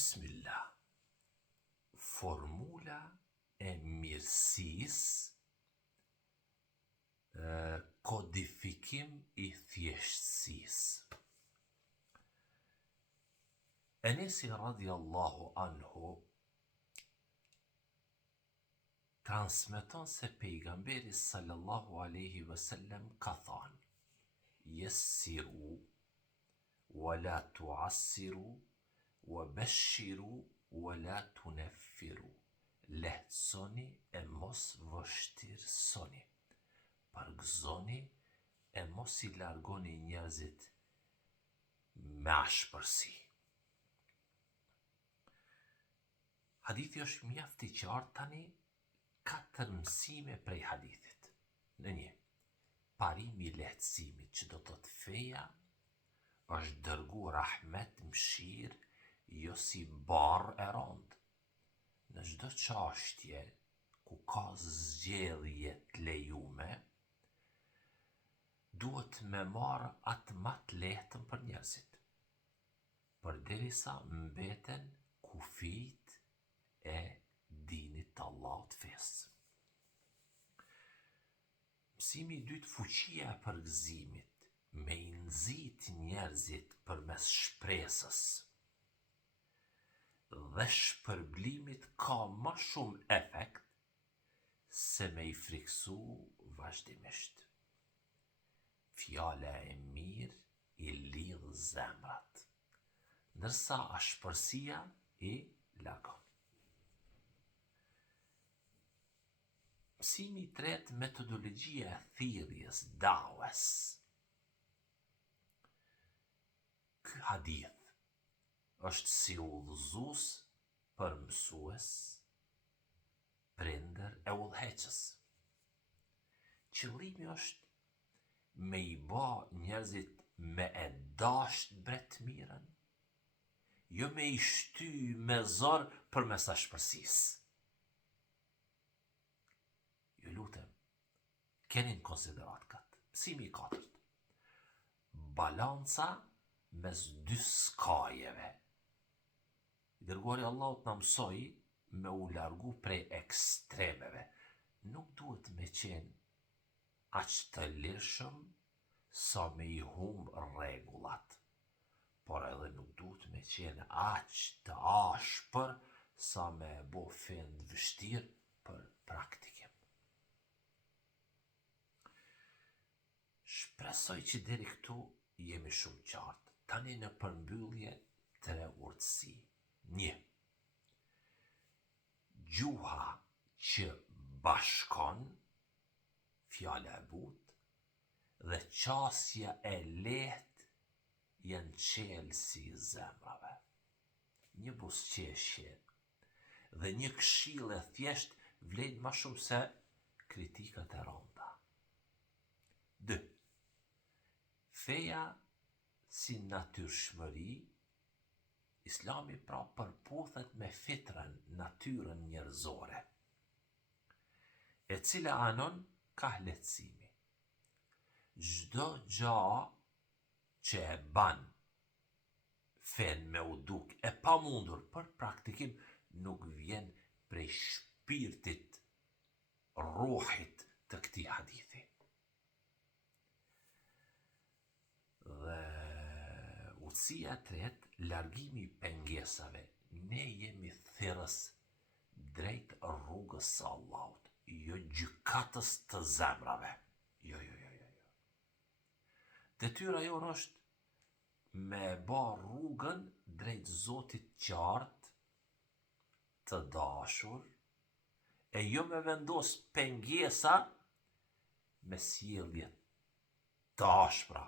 Bismillah. Formula e mirësisë, kodifikim i thjeshtësisë. Enesi radiallahu anhu transmeton se pejgamberi sallallahu alaihi wasallam ka thënë: Yassiru wala tuassiru wa bashiru wala tunaffiru. Lehtësoni e mos vështirësoni. Përgëzoni e mos I largoni njerëzit me ashpërsi. Hadithi është mjaft I qartë tani, 4 mësime prej hadithit. Në 1. Parimi I lehtësimit, që do të thotë feja është dërgu rahmet, mëshirë, jo si barë e rondë. Në çdo çështje ku ka zgjedhje të lejume, duhet me marrë atë më të lehtën për njerëzit, përderisa mbeten kufijt e dinit të Allahut fesë. Mësimi I dytë, fuqia e përgëzimit, me I nxit njerëzit përmes shpresës dhe shpërblimit ka më shumë efekt se me I friksu vazhdimisht. Fjala e mirë I lidh zemrat, ndërsa ashpërsia I largon. Mësimi I tretë, metodologjia e thirrjes, dawes. Ky hadith është si udhëzues për mësues, prindër e udhëheqës. Qëllimi është me I bë njerëzit me e dashur bretmirën, jo me I shty me zor përmes ashpërsisë. Ju lutem, keni në konsiderat këtë. Mësimi I katërt, balanca mes 2 skajeve. I dërguari Allahut na mësoi me u largu prej ekstremeve. Nuk duhet me qenë aq të lirshëm sa me I humb rregullat, por edhe nuk duhet me qenë aq të ashpër sa me e bo fen të vështirë për praktikim. Shpresoj që deri këtu jemi shumë qartë. Tani në përmbyllje 3 urtësi. 1. Gjuha që bashkon, fjala e butë, dhe qasja e lehtë janë çelësi I zemrave. Një buzëqeshje dhe një këshill e thjesht vlen më shumë se kritikat e rënda. 2. Feja si natyrshmëri, Islami pra përputhet me fitrën, natyrën njerëzore, e cila anon ka lehtësimi. Çdo gjë që e ban fen me u duk e pamundur për praktikim nuk vjen prej shpirtit, ruhit të këtij hadithi. Dhe urtësia e tretë, largimi I pengesave. Ne jemi thirrës drejt rrugës së Allahut, jo gjykatës të zemrave. Jo. Detyra jonë është me bë rrugën drejt Zotit qartë, të dashur, e jo me vendos pengesa me sjellje të ashpra.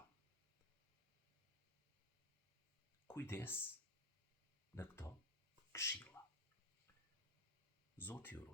Kujdes në këto këshilla. Zoti ju